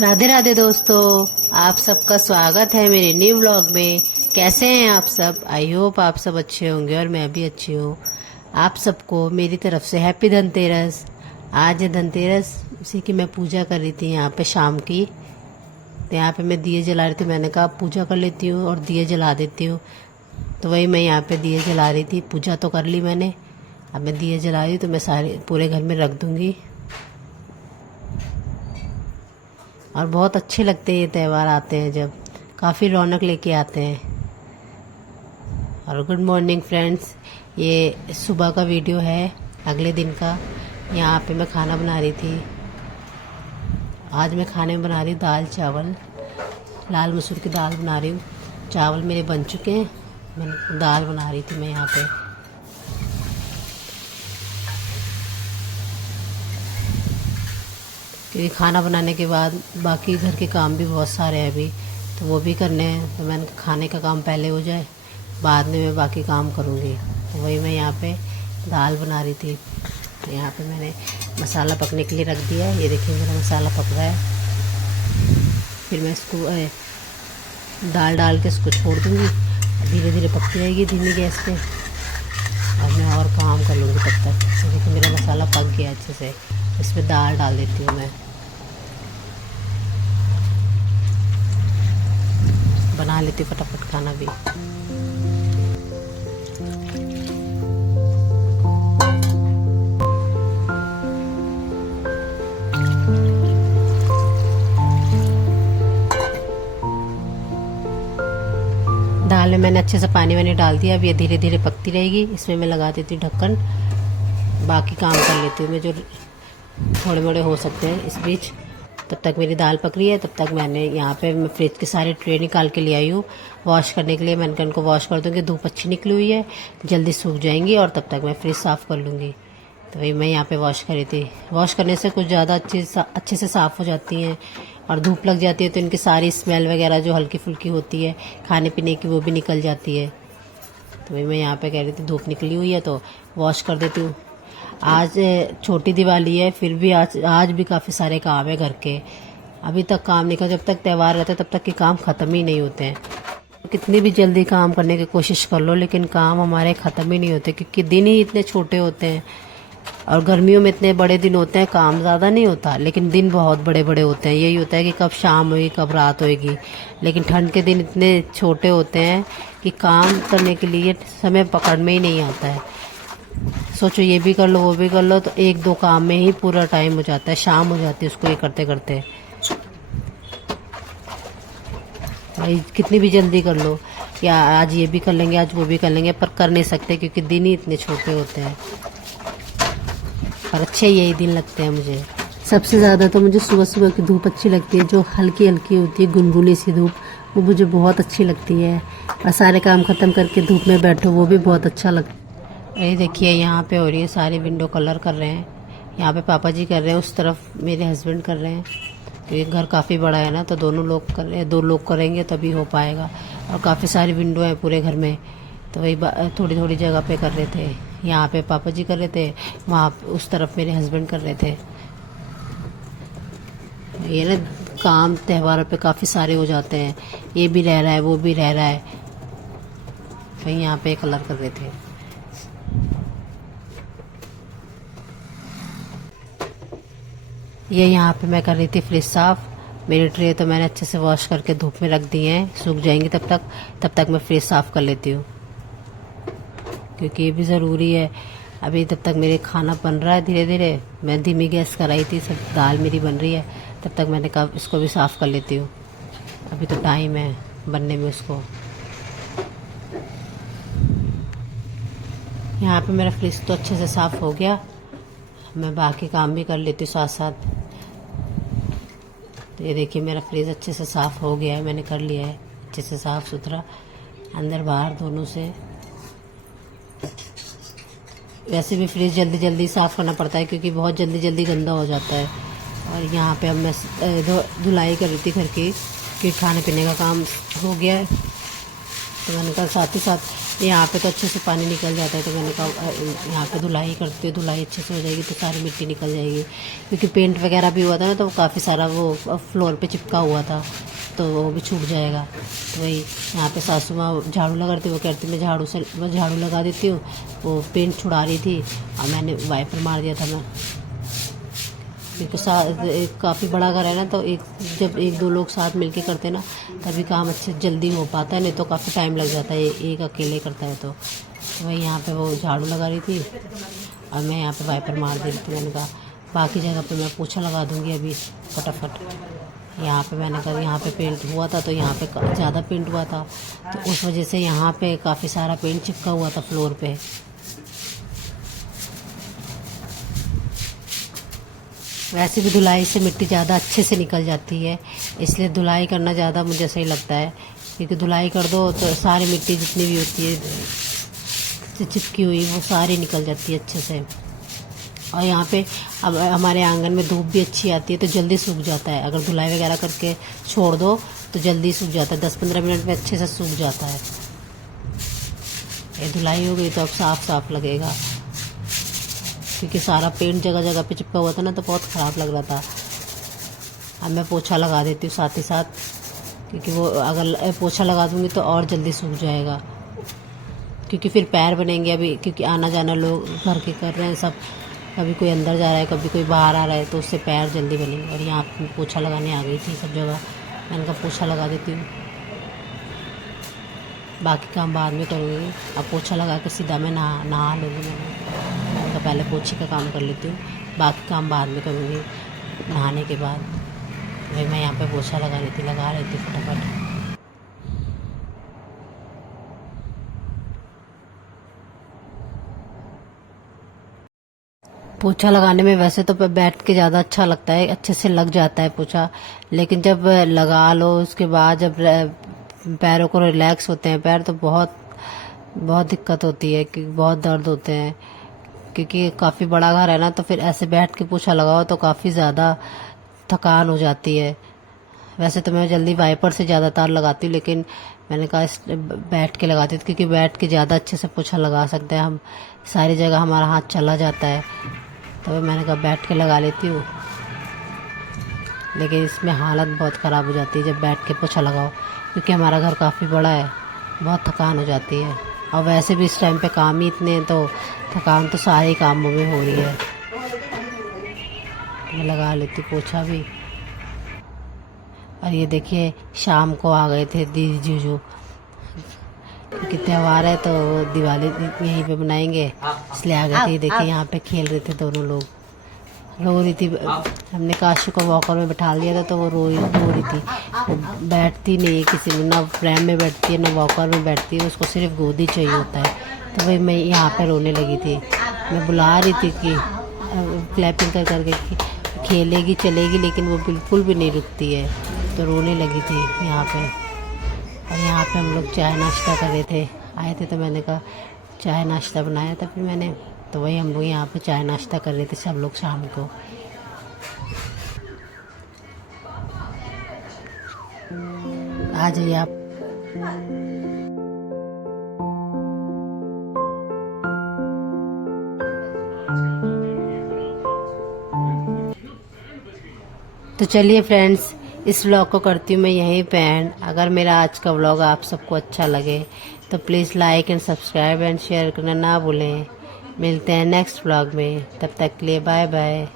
राधे राधे दोस्तों, आप सबका स्वागत है मेरे न्यू व्लॉग में। कैसे हैं आप सब? आई होप आप सब अच्छे होंगे और मैं भी अच्छी हूँ। आप सबको मेरी तरफ से हैप्पी धनतेरस। आज है धनतेरस, उसी की मैं पूजा कर रही थी यहाँ पे शाम की। तो यहाँ पे मैं दिए जला रही थी, मैंने कहा पूजा कर लेती हूँ और दिए जला देती हूँ। तो वही मैं यहाँ पे दिए जला रही थी। पूजा तो कर ली मैंने, अब मैं दिए जला रही हूँ, तो मैं सारे पूरे घर में रख दूँगी। और बहुत अच्छे लगते हैं ये त्यौहार आते हैं जब, काफ़ी रौनक लेके आते हैं। और गुड मॉर्निंग फ्रेंड्स, ये सुबह का वीडियो है अगले दिन का। यहाँ पे मैं खाना बना रही थी। आज मैं खाने में बना रही हूँ दाल चावल, लाल मसूर की दाल बना रही हूँ। चावल मेरे बन चुके हैं, मैं दाल बना रही थी मैं यहाँ पे। क्योंकि खाना बनाने के बाद बाकी घर के काम भी बहुत सारे हैं अभी, तो वो भी करने हैं। तो मैंने खाने का काम पहले हो जाए, बाद में मैं बाकी काम करूँगी। तो वही मैं यहाँ पे दाल बना रही थी। तो यहाँ पे मैंने मसाला पकने के लिए रख दिया है। ये देखिए मेरा मसाला पक रहा है। फिर मैं इसको दाल डाल के इसको छोड़ दूँगी, धीरे धीरे पकती रहेगी धीमी गैस पे। और मैं और काम कर लूँगी तब तक। तो देखिए मेरा मसाला पक गया अच्छे से। इसमें दाल डाल देती हूँ मैं। बना लेती हूँ फटाफट खाना भी। दाल में मैंने अच्छे से पानी वानी डाल दिया। अब ये धीरे धीरे पकती रहेगी। इसमें मैं लगा देती हूँ ढक्कन, बाकी काम कर लेती हूँ मैं जो थोड़े मोड़े हो सकते हैं इस बीच। तब तक मेरी दाल पक रही है, तब तक मैंने यहाँ पे मैं फ्रिज के सारे ट्रे निकाल के ले आई हूँ वॉश करने के लिए। मैंने कहा इनको वॉश कर दूँगी, धूप अच्छी निकली हुई है, जल्दी सूख जाएंगी और तब तक मैं फ्रिज साफ़ कर लूँगी। तो वही मैं यहाँ पे वॉश करी थी। वॉश करने से कुछ ज़्यादा अच्छे से साफ़ हो जाती हैं। और धूप लग जाती है तो इनकी सारी स्मेल वगैरह जो हल्की फुल्की होती है खाने पीने की, वो भी निकल जाती है। तो वही मैं यहाँ पे कह रही थी धूप निकली हुई है तो वॉश कर देती हूँ। आज छोटी दिवाली है, फिर भी आज भी काफ़ी सारे काम है घर के। अभी तक काम नहीं कर, जब तक त्यौहार रहते तब तक के काम ख़त्म ही नहीं होते हैं। कितनी भी जल्दी काम करने की कोशिश कर लो, लेकिन काम हमारे ख़त्म ही नहीं होते, क्योंकि दिन ही इतने छोटे होते हैं। और गर्मियों में इतने बड़े दिन होते हैं, काम ज़्यादा नहीं होता, लेकिन दिन बहुत बड़े बड़े होते हैं। यही होता है कि कब शाम होगी कब रात होगी। लेकिन ठंड के दिन इतने छोटे होते हैं कि काम करने के लिए समय पकड़ में ही नहीं आता है। सोचो ये भी कर लो वो भी कर लो, तो एक दो काम में ही पूरा टाइम हो जाता है, शाम हो जाती है उसको ये करते करते। भाई कितनी भी जल्दी कर लो, या आज ये भी कर लेंगे आज वो भी कर लेंगे, पर कर नहीं सकते क्योंकि दिन ही इतने छोटे होते हैं। पर अच्छे यही दिन लगते हैं मुझे। सबसे ज़्यादा तो मुझे सुबह सुबह की धूप अच्छी लगती है, जो हल्की हल्की होती है, गुनगुनी सी धूप, वो मुझे बहुत अच्छी लगती है। और सारे काम ख़त्म करके धूप में बैठो, वो भी बहुत अच्छा लगता है। ये देखिए यहाँ पे हो रही है, सारे विंडो कलर कर रहे हैं। यहाँ पे पापा जी कर रहे हैं, उस तरफ मेरे हस्बैंड कर रहे हैं। तो ये घर काफ़ी बड़ा है ना, तो दोनों लोग कर रहे हैं, दो लोग करेंगे तभी हो पाएगा। और काफ़ी सारी विंडो है पूरे घर में, तो वही थोड़ी थोड़ी जगह पे कर रहे थे। यहाँ पे पापा जी कर रहे थे, वहाँ उस तरफ मेरे हस्बैंड कर रहे थे। ये ना काम त्योहारों पे काफ़ी सारे हो जाते हैं, ये भी रह रहा है वो भी रह रहा है। वही यहाँ पे कलर कर रहे थे। ये यहाँ पे मैं कर रही थी फ्रिज साफ़। मेरे ट्रे तो मैंने अच्छे से वॉश करके धूप में रख दिए हैं, सूख जाएंगे तब तक मैं फ्रिज साफ़ कर लेती हूँ, क्योंकि ये भी ज़रूरी है। अभी तब तक मेरे खाना बन रहा है धीरे धीरे। मैं धीमी गैस कराई थी, सब दाल मेरी बन रही है, तब तक मैंने कहा इसको भी साफ़ कर लेती हूँ। अभी तो टाइम है बनने में उसको। यहाँ पे मेरा फ्रिज तो अच्छे से साफ़ हो गया, मैं बाकी काम भी कर लेती हूँ साथ साथ। तो ये देखिए मेरा फ्रिज अच्छे से साफ़ हो गया है, मैंने कर लिया है अच्छे से साफ़ सुथरा, अंदर बाहर दोनों से। वैसे भी फ्रिज जल्दी जल्दी साफ़ करना पड़ता है, क्योंकि बहुत जल्दी जल्दी गंदा हो जाता है। और यहाँ पे अब मैं धुलाई कर रही थी घर की, कि खाने पीने का काम हो गया है। तो मैंने कहा साथ ही साथ यहाँ पे तो अच्छे से पानी निकल जाता है, तो मैंने कहा यहाँ पे धुलाई करते हो, धुलाई अच्छे से हो जाएगी तो सारी मिट्टी निकल जाएगी। क्योंकि पेंट वगैरह भी हुआ था ना, तो काफ़ी सारा वो फ्लोर पे चिपका हुआ था, तो वो भी छूट जाएगा। तो वही यहाँ पे सासू माँ झाड़ू लगा रही थी, वो कहती मैं झाड़ू लगा देती हूँ, वो पेंट छुड़ा रही थी और मैंने वाइपर मार दिया था मैं। क्योंकि काफ़ी बड़ा घर है ना, तो जब एक दो लोग साथ मिलके करते हैं ना, तभी काम अच्छे जल्दी हो पाता है, नहीं तो काफ़ी टाइम लग जाता है एक अकेले करता है। तो वही यहाँ पे वो झाड़ू लगा रही थी और मैं यहाँ पे वाइपर मार दे रही थी। मैंने कहा बाकी जगह पे मैं पोछा लगा दूँगी अभी फटाफट। यहाँ पे मैंने कहा यहाँ पे पेंट हुआ था, तो यहाँ पे ज़्यादा पेंट हुआ था, तो उस वजह से यहाँ पे काफ़ी सारा पेंट चिपका हुआ था फ्लोर पे। वैसे भी धुलाई से मिट्टी ज़्यादा अच्छे से निकल जाती है, इसलिए धुलाई करना ज़्यादा मुझे सही लगता है। क्योंकि धुलाई कर दो तो सारी मिट्टी जितनी भी होती है चिपकी हुई, वो सारी निकल जाती है अच्छे से। और यहाँ पे अब हमारे आंगन में धूप भी अच्छी आती है, तो जल्दी सूख जाता है। अगर धुलाई वगैरह करके छोड़ दो तो जल्दी सूख जाता है, 10-15 मिनट में अच्छे से सूख जाता है। ये धुलाई हो गई तो अब साफ साफ लगेगा, क्योंकि सारा पेंट जगह जगह पे चिपका हुआ था ना, तो बहुत ख़राब लग रहा था। अब मैं पोछा लगा देती हूँ साथ ही साथ, क्योंकि वो अगर पोछा लगा दूँगी तो और जल्दी सूख जाएगा। क्योंकि फिर पैर बनेंगे अभी, क्योंकि आना जाना लोग घर के कर रहे हैं सब, कभी कोई अंदर जा रहा है, कभी कोई बाहर आ रहा है, तो उससे पैर जल्दी बनेंगे। और यहाँ पोछा लगाने आ गई थी सब जगह, मैंने कहा पोछा लगा देती हूँ, बाकी काम बाद में करूँगी। अब पोछा लगा के सीधा मैं नहा लूँगी। मैंने कहा पहले पोछे का काम कर लेती हूँ, बाकी काम बाद में करूँगी नहाने के बाद। भाई मैं यहाँ पे पोछा लगा रही थी फटाफट। पोछा लगाने में वैसे तो बैठ के ज़्यादा अच्छा लगता है, अच्छे से लग जाता है पोछा, लेकिन जब लगा लो उसके बाद जब पैरों को रिलैक्स होते हैं पैर, तो बहुत बहुत दिक्कत होती है, क्योंकि बहुत दर्द होते हैं। क्योंकि काफ़ी बड़ा घर है ना, तो फिर ऐसे बैठ के पोछा लगाओ तो काफ़ी ज़्यादा थकान हो जाती है। वैसे तो मैं जल्दी वाइपर से ज़्यादातर लगाती हूँ, लेकिन मैंने कहा बैठ के लगाती हूँ, क्योंकि बैठ के ज़्यादा अच्छे से पोछा लगा सकते हैं हम, सारी जगह हमारा हाथ चला जाता है। तो मैंने कहा बैठ के लगा लेती हूँ, लेकिन इसमें हालत बहुत ख़राब हो जाती है जब बैठ के पोछा लगाओ, क्योंकि हमारा घर काफ़ी बड़ा है, बहुत थकान हो जाती है। और वैसे भी इस टाइम पे काम ही इतने हैं, तो थकान तो सारे कामों में हो रही है। मैं लगा लेती पोछा भी। और ये देखिए शाम को आ गए थे दीदी जीजू, क्योंकि त्यौहार है तो दिवाली यहीं पे बनाएंगे, इसलिए आ गए थे। देखिए यहाँ पे खेल रहे थे दोनों लोग, रो रही थी। हमने काशू को वॉकर में बैठा लिया था, तो वो रो रही थी। वो बैठती नहीं है किसी में, ना फ्रेम में बैठती है ना वॉकर में बैठती है, उसको सिर्फ गोदी चाहिए होता है। तो वही मैं यहाँ पे रोने लगी थी। मैं बुला रही थी कि क्लैपिंग कर करके खेलेगी चलेगी, लेकिन वो बिल्कुल भी नहीं रुकती है, तो रोने लगी थी यहाँ पे। और यहाँ पे हम लोग चाय नाश्ता कर रहे थे, आए थे तो मैंने कहा चाय नाश्ता बनाया था फिर मैंने, तो वही हम लोग यहाँ पे चाय नाश्ता कर रहे थे सब लोग शाम को। आ जाइए आप। तो चलिए फ्रेंड्स, इस व्लॉग को करती हूँ मैं यहीं पे एंड। अगर मेरा आज का व्लॉग आप सबको अच्छा लगे तो please like and subscribe and share करना ना भूलें। मिलते हैं नेक्स्ट व्लॉग में, तब तक के लिए बाय बाय।